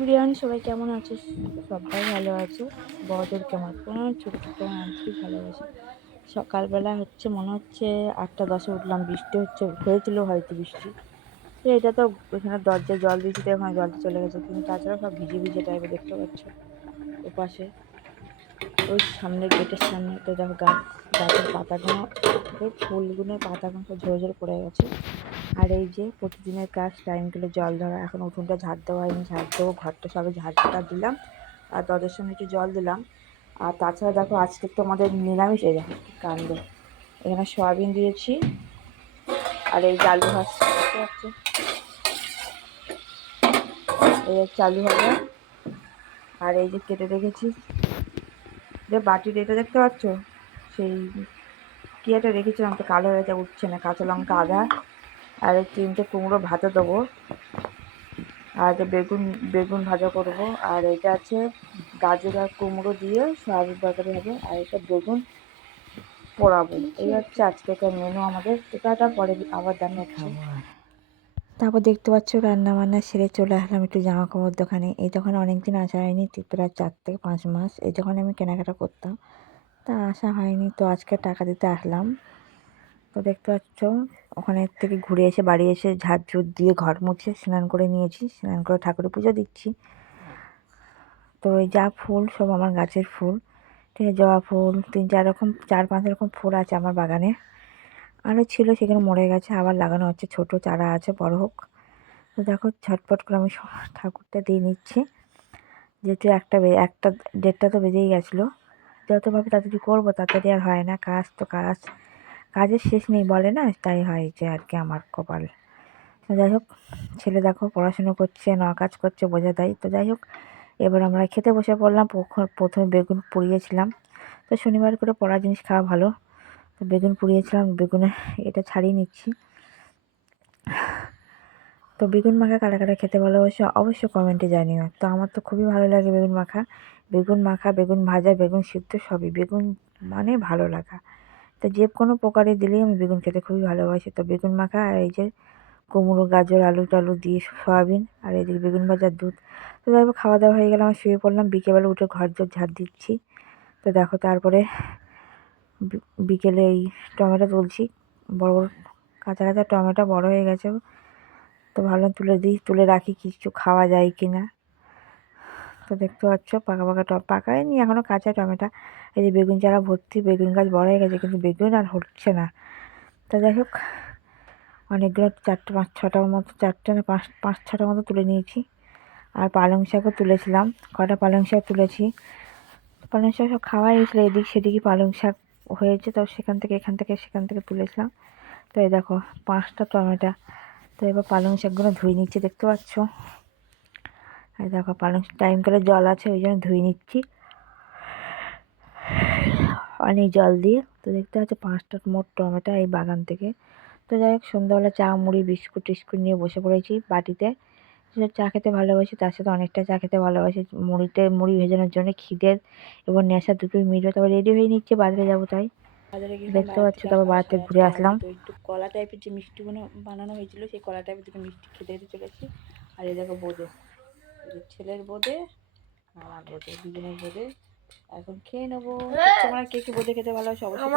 বিরিয়ানি সবাই কেমন আছিস? সবাই ভালো আছে। বড়দের কেমন, কোনো ছোটো ছোটো আনতেই ভালোবাসি। সকালবেলা হচ্ছে মনে হচ্ছে 8টা 10-এ উঠলাম, বৃষ্টি হয়েছিল হয়তো বৃষ্টি। তো এটা তো এখানে দরজায় জল দিয়েছি, তো ওখানে জলটা চলে গেছে, কিন্তু তাছাড়া সব ভিজে ভিজে টাইপের দেখতে পাচ্ছ। ওপাশে ওই সামনে গেটের সামনে তো দেখো গাছের পাতাগুলো, ফুলগুলোর পাতাগুলো সব ঝরে ঝরে পড়ে গেছে। আর এই যে প্রতিদিনের কাজ টাইম গুলো জল ধরা, এখন উঠোনটা ঝাড় দেওয়া হয়নি, ঝাড় দেবো, ঘরটা সবে ঝাড়টা দিলাম আর দরজার সামনে একটু জল দিলাম। আর তাছাড়া দেখো আজকে তো আমাদের নিরামিষ, এই দেখো কি কাণ্ড, এখানে সয়াবিন দিয়েছি আর এই আলু ভাজা দেখতে পাচ্ছ, এই হচ্ছে আলু ভাজা। আর এই যে কেটে রেখেছি যে বাটির এটা দেখতে পাচ্ছ, সেই কি একটা রেখেছিলাম তো কালো হয়ে উঠছে না, কাঁচা লঙ্কা আদা আর এই 3টে কুমড়ো ভাজা দেবো, আর বেগুন বেগুন ভাজা করব। আর এটা আছে গাজর আর কুমড়ো দিয়ে সয়াবিন তরকারি হবে, আর এটা বেগুন পোড়াবো। এই হচ্ছে আজকেকার মেনু আমাদের। এটা পরে আবার রান্না খাবো। তারপর দেখতে পাচ্ছ রান্না বান্না সেরে চলে আসলাম একটু জামা কাপড় দোকানে। এই দোকানে অনেকদিন আসা হয়নি, প্রায় 4 থেকে 5 মাস এই দোকানে আমি কেনাকাটা করতাম, তা আসা হয়নি, তো আজকে টাকা দিতে আসলাম। তো দেখতে পাচ্ছ ওখানে থেকে ঘুরে এসে বাড়ি এসে ঝাড় ঝুড় দিয়ে ঘর মুছে স্নান করে নিয়েছি, স্নান করে ঠাকুরের পুজো দিচ্ছি। তো এই যা ফুল সব আমার গাছের ফুল, ঠিক আছে, জবা ফুল 3-4 রকম 4-5 রকম ফুল আছে আমার বাগানে। আরও ছিল, সেখানে মরে গেছে, আবার লাগানো হচ্ছে, ছোট চারা আছে, বড় হোক। তো দেখো ঝটপট করে আমি ঠাকুরটা দিয়ে নিচ্ছি, যেহেতু 1টা 1টা 1:30টা তো বেজেই গেছিলো। যতভাবে তাড়াতাড়ি করবো তাড়াতাড়ি আর হয় না, কাজ তো কাজ, কাজের শেষ নেই বলে না, তাই হয় যে আর কি আমার কপাল। তো যাই হোক, ছেলে দেখো পড়াশুনো করছে, কাজ করছে, বোঝা দেয়। তো যাই হোক, এবার আমরা খেতে বসে পড়লাম। প্রথমে বেগুন পুড়িয়েছিলাম, তো শনিবার করে পোড়া জিনিস খাওয়া ভালো। তো বেগুন পুড়িয়েছিলাম, বেগুনে এটা ছাড়িয়ে নিচ্ছি। তো বেগুন মাখা কারা কারা খেতে ভালোবাসে অবশ্যই কমেন্টে জানিও। তো আমার তো খুবই ভালো লাগে বেগুন মাখা, বেগুন ভাজা, বেগুন সিদ্ধ সবই, বেগুন মানে ভালো লাগা। তো যে কোনো প্রকারে দিলেই আমি বেগুন খেতে খুবই ভালোবাসি। তো বেগুন মাখা আর এই যে কুমড়ো গাজর আলু টালু দিয়ে সয়াবিন, আর এদিকে বেগুন ভাজার দুধ। তো তারপর খাওয়া দাওয়া হয়ে গেলে আমার শুয়ে পড়লাম, বিকেলবেলা উঠে ঘর জোর ঝাড় দিচ্ছি। তো দেখো তারপরে বিকেলে এই টমেটো তুলছি, বড় বড় কাঁচা কাঁচা টমেটো বড় হয়ে গেছে, তো ভালো তুলে রাখি কিছু খাওয়া যায় কি না। তো দেখতে পাচ্ছ পাকাই নি এখনও, কাঁচা টমেটো। এই যে বেগুন চারা ভর্তি, বেগুন গাছ বড় হয়ে গেছে কিন্তু বেগুন আর হচ্ছে না। তো যাই হোক, অনেকগুলো 4-5-6টার মতো, 4টে না 5-6টার মতো তুলে নিয়েছি। আর পালং শাকও তুলেছিলাম, কটা পালং শাক তুলেছি। পালং শাক সব খাওয়া গেছিলো, এদিক সেদিকে পালং শাক হয়েছে, তো সেখান থেকে তুলেছিলাম। তো এই দেখো 5টা টমেটো। তো এবার পালং শাকগুলো ধুয়ে নিচ্ছি, দেখতে পাচ্ছ। এই দেখো পালং টাইম করে জল আছে, ওই জন্য ধুয়ে নিচ্ছি অনেক জল দিয়ে। তো দেখতে পাচ্ছ 5টা মোট টমেটো এই বাগান থেকে। তো যাই হোক, সন্ধ্যাবেলা চা মুড়ি বিস্কুট টিস্কুট নিয়ে বসে পড়েছি বাটিতে। চা খেতে ভালোবাসি, তার সাথে অনেকটা চা খেতে ভালোবাসি। মুড়ি ভেজানোর জন্য খিদের এবং নেশা দুটোই মিলবে। তারপর রেডি হয়ে নিচ্ছে, বাজারে যাবো তাই। বাজারে গিয়ে দেখতে পাচ্ছ, তারপর বাজার থেকে ঘুরে আসলাম। তো একটু কলা টাইপের যে মিষ্টিগুলো বানানো হয়েছিল, সেই কলা টাইপের দুটো মিষ্টি খেতে চলেছি। আর এই দেখো বোঁদে, ছেলের বোঁদে, আমার বোঁদে, দুজনের বোঁদে। এখন খেয়ে নেবো। তোমরা কে কে বোঁদে খেতে ভালোবাসো অবশ্যই।